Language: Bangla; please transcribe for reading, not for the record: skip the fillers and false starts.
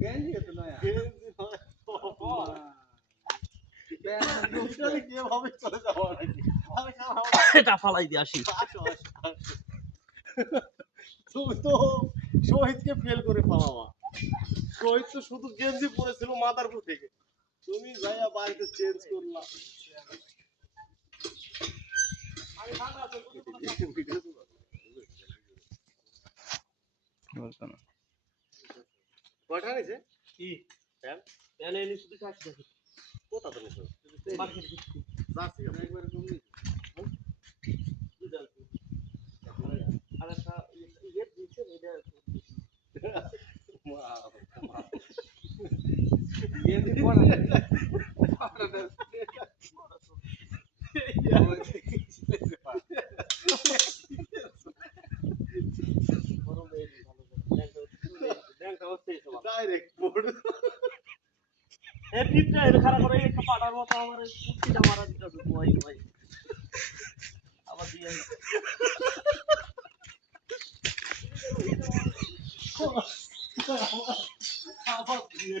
গেঞ্জি তো নয়া গেঞ্জি নয় ইতালি কিভাবে চলে যাবো নাকি আমি এটা ফালাই দিয়ে আসি। তুমি তো শহীদকে ফেল করে পাওয়া শহীদ তো শুধু গেঞ্জি পরেছিল মাদারপুর থেকে তুমি যাইয়া বাড়িতে চেঞ্জ করলা কয়টা নিছে কি ফ্যান এনে এনে শুধু কাছে দেখি কোথা তো নিছো মার্কেট দিচ্ছি যাচ্ছি একবার তুমি বুঝাল আর একটা ইয়ে দিচ্ছে এটা গেঞ্জি পরা ডাইরেক্ট বোর্ড এই পিপটা এটা খারাপ করে একটা পাড়ার মতো আমার কুটিটা মারা দিতেছে ভাই ভাই আবার দিয়ে আবার দিয়ে